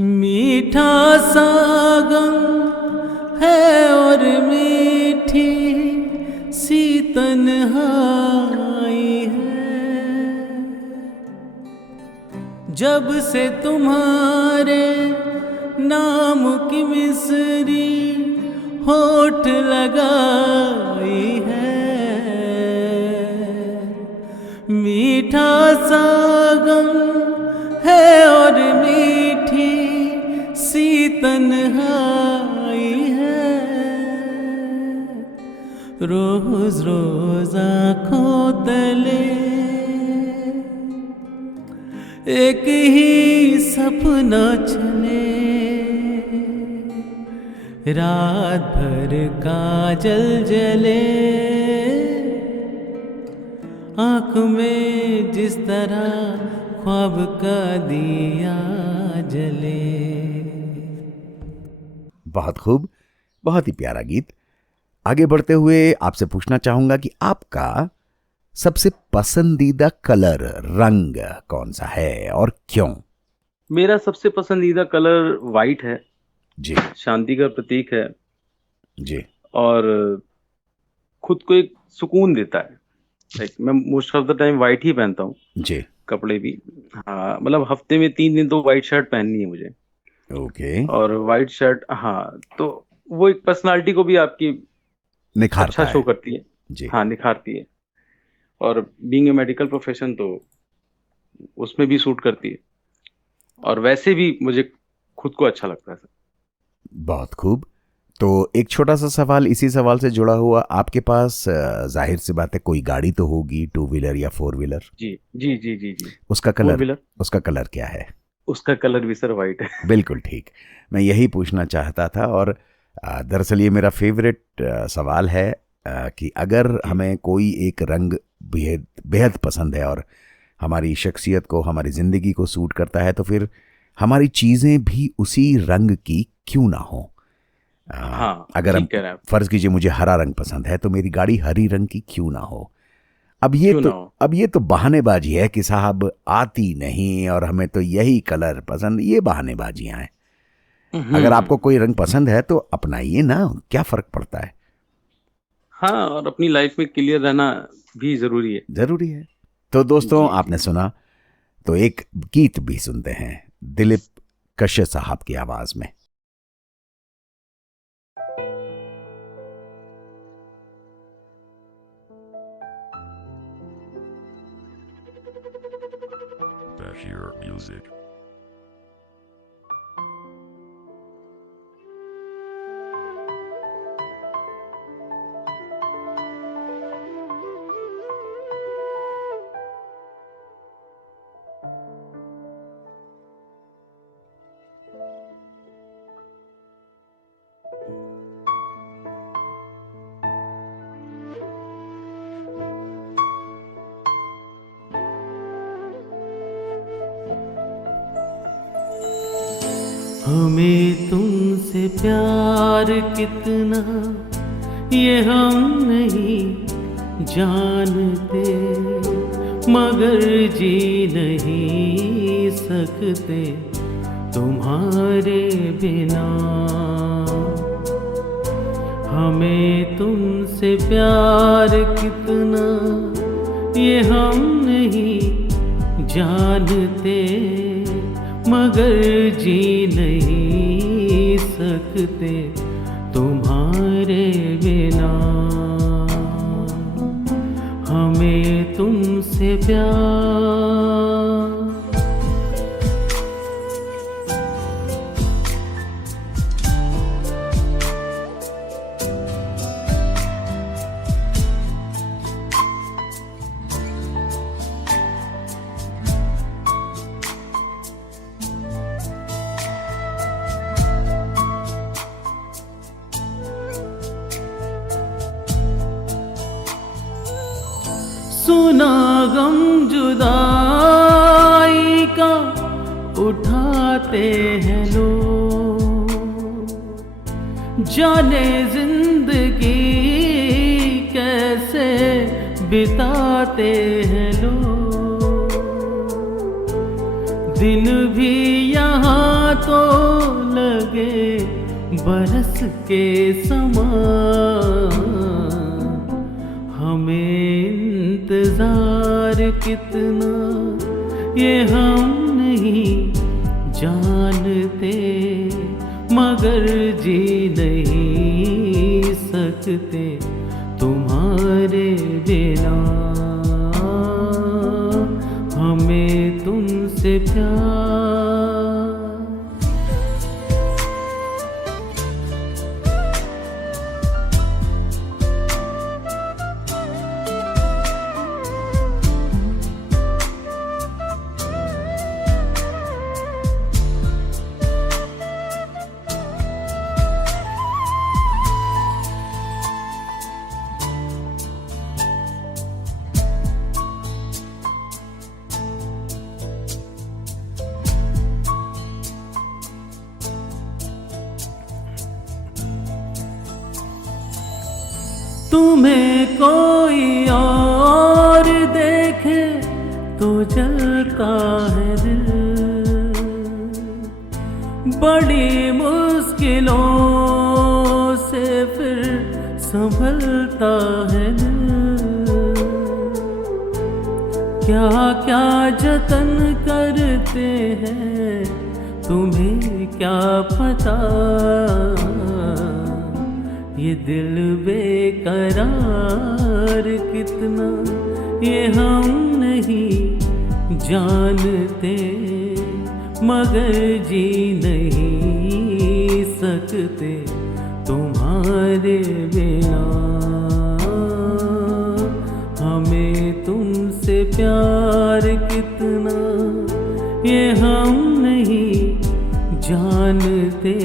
मीठा सा गम है और मीठी सी तन्हाई है। जब से तुम्हारे नाम की मिसरी होठ लगाई है, मीठा सा गम है और मीठी सी तन्हाई है। रोज रोज आँखों तले एक ही सपना चले, रात भर काजल जले, आँख में जिस तरह ख्वाब का दिया जले। बहुत खूब, बहुत ही प्यारा गीत। आगे बढ़ते हुए आपसे पूछना चाहूंगा कि आपका सबसे पसंदीदा कलर, रंग कौन सा है और क्यों? मेरा सबसे पसंदीदा कलर वाइट है। जी शांति का प्रतीक है, जी और खुद को एक सुकून देता है। लाइक मैं most of the time white ही पहनता हूँ, जी। कपड़े भी। हाँ, मतलब हफ्ते में 3 दिन तो वाइट शर्ट पहननी है मुझे। ओके। और वाइट शर्ट, हाँ, तो वो एक पर्सनालिटी को भी आपकी अच्छा निखारता शो है। करती है। जी। हाँ, निखारती है। और बीइंग ए मेडिकल प्रोफेशन, तो उसमें भी सूट करती है, और वैसे भी मुझे खुद को अच्छा लगता है सर। बहुत खूब। तो एक छोटा सा सवाल इसी सवाल से जुड़ा हुआ, आपके पास जाहिर सी बात है कोई गाड़ी तो होगी, टू व्हीलर या फोर व्हीलर। जी जी जी जी जी। उसका फोर कलर, व्हीलर। उसका कलर क्या है? उसका कलर भी सर वाइट है। बिल्कुल ठीक। मैं यही पूछना चाहता था, और दरअसल ये मेरा फेवरेट सवाल है कि अगर जी हमें कोई एक रंग बेहद बेहद पसंद है और हमारी शख्सियत को, हमारी ज़िंदगी को सूट करता है, तो फिर हमारी चीज़ें भी उसी रंग की क्यों ना हो। हाँ, अगर हम ठीक कह रहे हैं आप। फर्ज कीजिए मुझे हरा रंग पसंद है, तो मेरी गाड़ी हरी रंग की क्यों ना हो। क्यों ना हो। अब ये तो बहानेबाजी है कि साहब आती नहीं और हमें तो यही कलर पसंद, ये बहानेबाजियां हैं। अगर आपको हम्म। कोई रंग पसंद है तो अपनाइए ना, क्या फर्क पड़ता है। हाँ, और अपनी लाइफ में क्लियर रहना भी जरूरी है। जरूरी है। तो दोस्तों, जी जी। आपने सुना, तो एक गीत भी सुनते हैं दिलीप कश्यप साहब की आवाज में। Bashir Music. हमें तुमसे प्यार कितना ये हम नहीं जानते, मगर जी नहीं सकते तुम्हारे बिना। हमें तुमसे प्यार कितना ये हम नहीं जानते, मगर जी नहीं सकते तुम्हारे बिना। हमें तुमसे प्यार। सुना गम जुदाई का उठाते हैं लोग, जाने जिंदगी कैसे बिताते हैं लोग। दिन भी यहाँ तो लगे बरस के समान। हमें इंतजार कितना ये हम नहीं जानते, मगर जी नहीं सकते तुम्हारे बिना। हमें तुमसे प्यार। तुम्हें कोई और देखे तो जलता है दिल, बड़ी मुश्किलों से फिर संभलता है दिल। क्या क्या जतन करते हैं तुम्हें क्या पता, ये दिल बेकरार कितना ये हम नहीं जानते, मगर जी नहीं सकते तुम्हारे बिना। हमें तुमसे प्यार कितना ये हम नहीं जानते,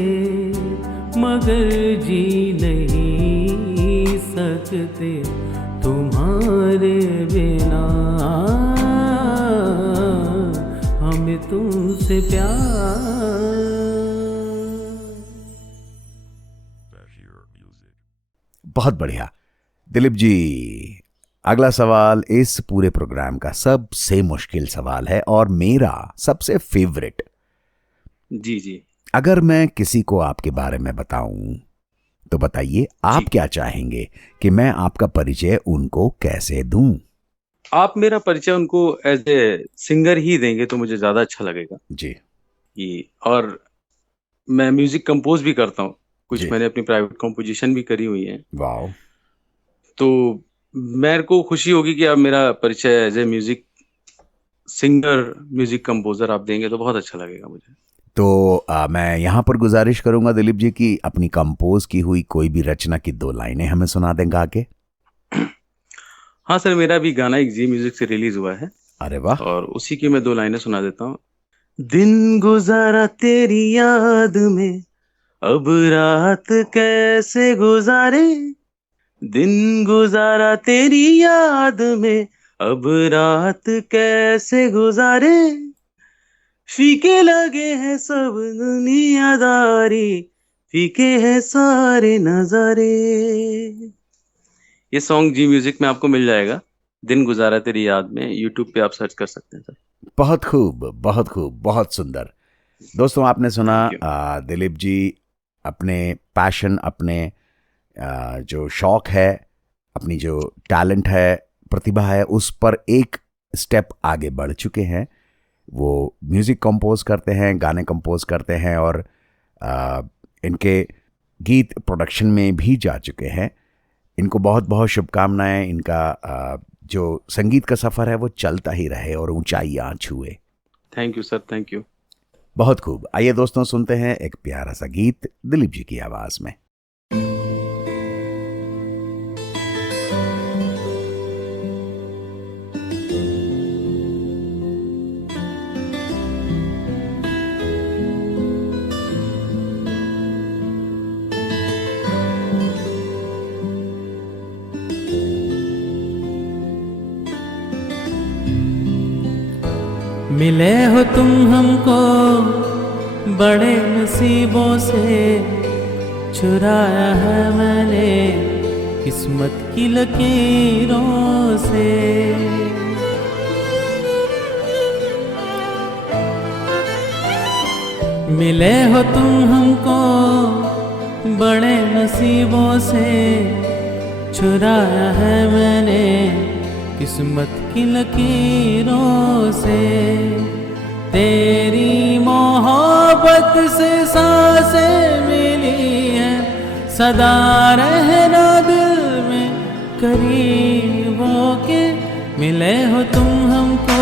मगर जी नहीं सकते तुम्हारे बिना। हमें तुमसे प्यार। बहुत बढ़िया दिलीप जी। अगला सवाल इस पूरे प्रोग्राम का सबसे मुश्किल सवाल है और मेरा सबसे फेवरेट। जी जी। अगर मैं किसी को आपके बारे में बताऊं तो बताइए आप क्या चाहेंगे कि मैं आपका परिचय उनको कैसे दूं? आप मेरा परिचय उनको एज ए सिंगर ही देंगे तो मुझे ज्यादा अच्छा लगेगा जी। और मैं म्यूजिक कंपोज भी करता हूँ कुछ, जी। मैंने अपनी प्राइवेट कंपोजिशन भी करी हुई है। वाओ। तो मेरे को खुशी होगी कि आप मेरा परिचय as a music singer, music composer आप देंगे तो बहुत अच्छा लगेगा मुझे। तो मैं यहाँ पर गुजारिश करूंगा दिलीप जी की अपनी कंपोज की हुई कोई भी रचना की 2 लाइनें हमें सुना दें गा के। हाँ सर, मेरा भी गाना एक जी म्यूजिक से रिलीज हुआ है। अरे वाह। और उसी की मैं 2 लाइनें सुना देता हूँ। दिन गुजारा तेरी याद में, अब रात कैसे गुजारे। दिन गुजारा तेरी याद में, अब रात कैसे गुजारे। फीके लगे हैं सब दुनियादारी, फीके हैं सारे नजारे। ये सॉन्ग जी म्यूजिक में आपको मिल जाएगा, दिन गुजारा तेरी याद में, यूट्यूब पे आप सर्च कर सकते हैं सर। बहुत खूब, बहुत खूब, बहुत सुंदर। दोस्तों आपने सुना दिलीप जी अपने पैशन, अपने जो शौक है, अपनी जो टैलेंट है, प्रतिभा है, उस पर एक स्टेप आगे बढ़ चुके हैं। वो म्यूज़िक कंपोज करते हैं, गाने कंपोज करते हैं और इनके गीत प्रोडक्शन में भी जा चुके हैं। इनको बहुत बहुत शुभकामनाएं। इनका जो संगीत का सफ़र है वो चलता ही रहे और ऊंचाइयां छुए। Thank you sir, thank you. बहुत खूब। आइए दोस्तों सुनते हैं एक प्यारा सा गीत दिलीप जी की आवाज में। मिले हो तुम हमको बड़े नसीबों से, चुराया है मैंने किस्मत की लकीरों से। मिले हो तुम हमको बड़े नसीबों से, चुराया है मैंने किस्मत की लकीरों से। तेरी मोहब्बत से सांसें मिली हैं, सदा रहना दिल में करीब होके। मिले हो तुम हमको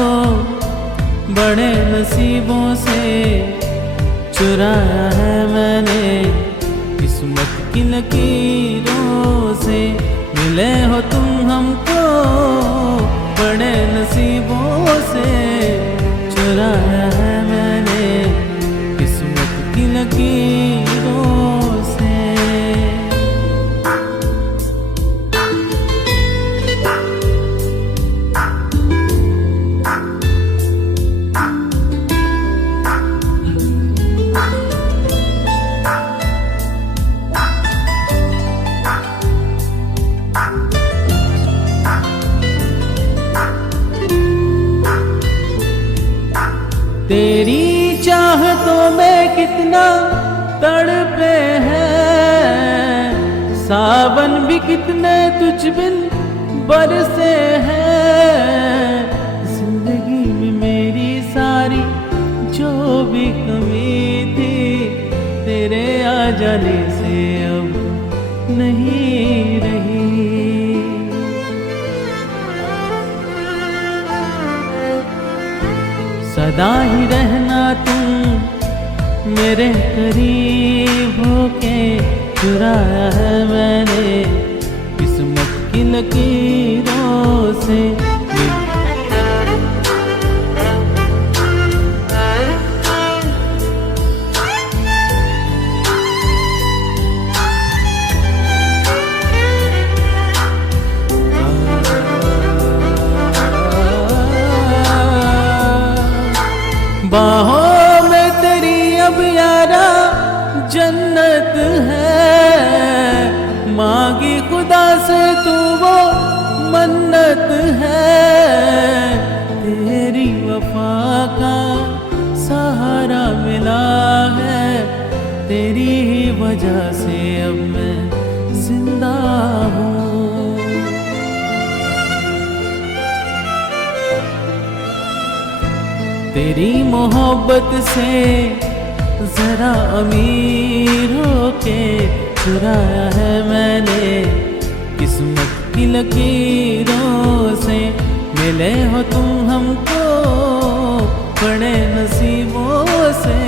बड़े नसीबों से, चुराया है मैंने किस्मत की लकीरों से। मिले हो तुम हमको बड़े नसीबों से, चुराया है मैंने किस्मत की लकीरों से। तेरी चाहतों में कितना तड़पे हैं, सावन भी कितने तुझ बिन बरसे हैं। जिंदगी में मेरी सारी जो भी कमी थी, तेरे आ जाने से अब नहीं रही। सदा ही रहना तुम मेरे करीब होके, चुराया है मैंने किस्मत की लकीरों से। बाहों में तेरी अब यारा जन्नत है, मांगी खुदा से तू वो मन्नत है। तेरी वफा का सहारा मिला है, तेरी ही वजह से अब मैं जिंदा हूँ। तेरी मोहब्बत से जरा अमीर होके, चुराया है मैंने किस्मत की लकीरों से। मिले हो तुम हमको बड़े नसीबों से,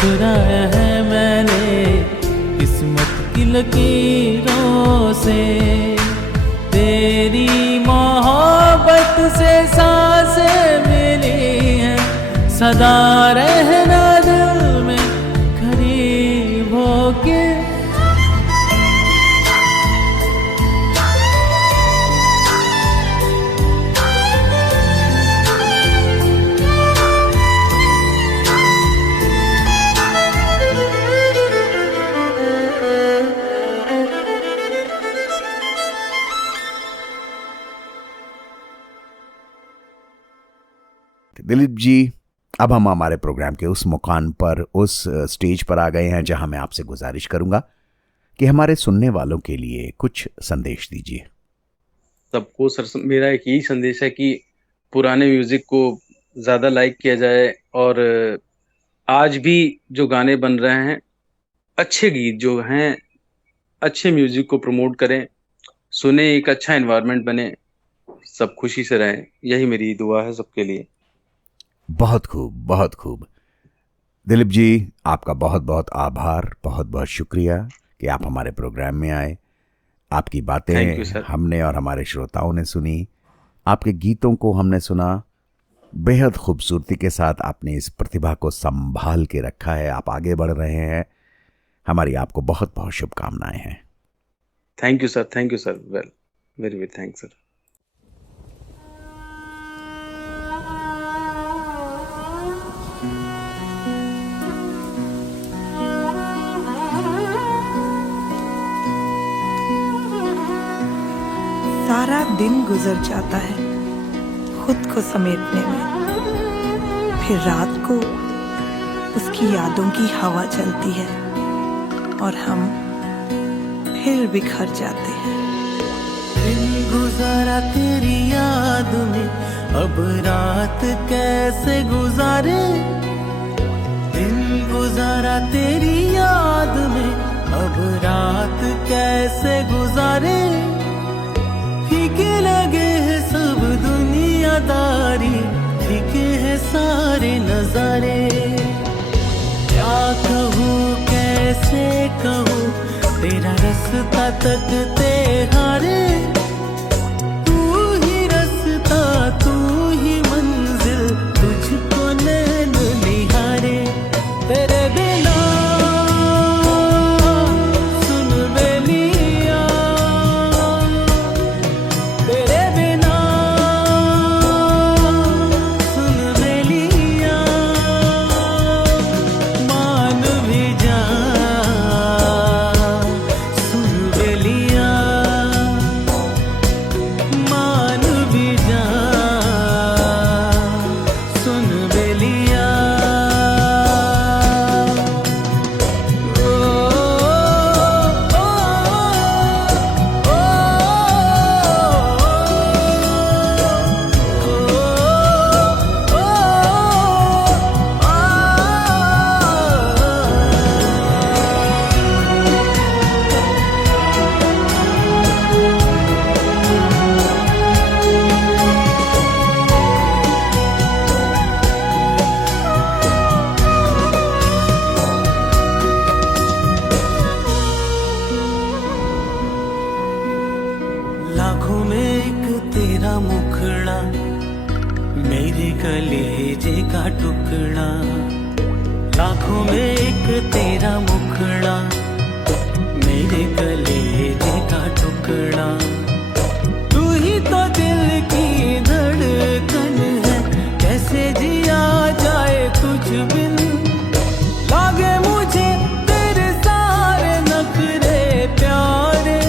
चुराया है मैंने किस्मत की लकीरों से। तेरी मोहब्बत से सांसें मिली हैं, सदा रहना दिल में करीब होके। दिलीप जी, अब हम हमारे प्रोग्राम के उस मुकाम पर, उस स्टेज पर आ गए हैं जहां मैं आपसे गुजारिश करूंगा कि हमारे सुनने वालों के लिए कुछ संदेश दीजिए। सबको सर, मेरा एक यही संदेश है कि पुराने म्यूजिक को ज्यादा लाइक किया जाए, और आज भी जो गाने बन रहे हैं, अच्छे गीत जो हैं, अच्छे म्यूजिक को प्रमोट करें, सुने, एक अच्छा एनवायरनमेंट बने, सब खुशी से रहें, यही मेरी दुआ है सबके लिए। बहुत खूब, बहुत खूब। दिलीप जी, आपका बहुत बहुत आभार, बहुत बहुत शुक्रिया कि आप हमारे प्रोग्राम में आए। आपकी बातें हमने और हमारे श्रोताओं ने सुनी, आपके गीतों को हमने सुना, बेहद खूबसूरती के साथ आपने इस प्रतिभा को संभाल के रखा है, आप आगे बढ़ रहे हैं। हमारी आपको बहुत बहुत शुभकामनाएं हैं। Thank you sir, thank you sir, well, very very thanks sir. सारा दिन गुजर जाता है खुद को समेटने में, फिर रात को उसकी यादों की हवा चलती है और हम फिर बिखर जाते हैं। दिन गुजारा तेरी याद में, अब रात कैसे गुजारे। दिन गुजारा तेरी याद में, अब रात कैसे गुजारे। फीके लगे हैं सब दुनियादारी, फीके हैं सारे नजारे। क्या कहूँ कैसे कहूँ, तेरा रास्ता तकते हारे। तू ही रास्ता, तू ही मंजिल, तुझको नैन निहारे। तेरे बिना सुन बेलिया, तेरे बिना सुन बेलिया, मान भी जा का टुकड़ा, लाखों में एक तेरा मुखड़ा, मेरे कलेजे का टुकड़ा। तू ही तो दिल की धड़कन है, कैसे जिया जाए तुझ बिन। लागे मुझे तेरे सारे नखरे प्यारे,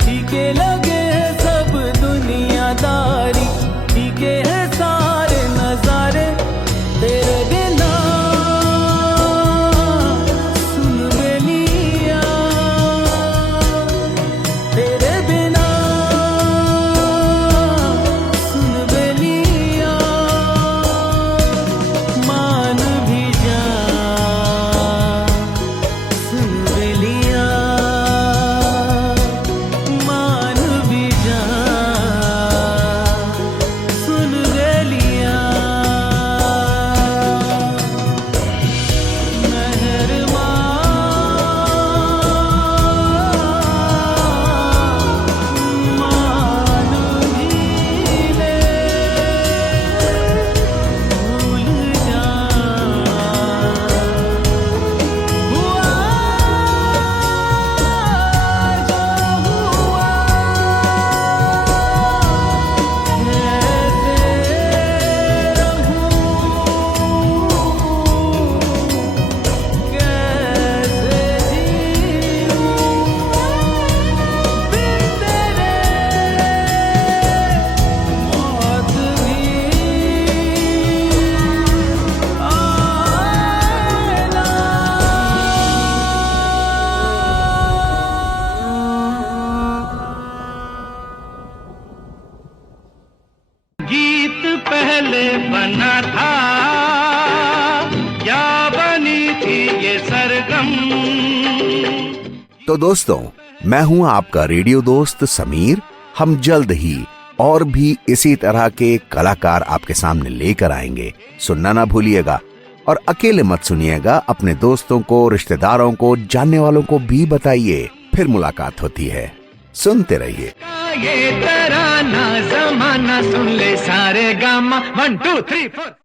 ठीके लगे सब दुनियादारी, ठीके है सारे नजारे। तेरे बिना सुन बेलिया, तेरे बिना पहले बना था, या बनी थी ये सरगम। तो दोस्तों, मैं हूं आपका रेडियो दोस्त समीर। हम जल्द ही और भी इसी तरह के कलाकार आपके सामने लेकर आएंगे। सुनना ना भूलिएगा और अकेले मत सुनिएगा, अपने दोस्तों को, रिश्तेदारों को, जानने वालों को भी बताइए। फिर मुलाकात होती है, सुनते रहिए। ये तराना जमाना सुन ले सारे गामा 1 2 3 4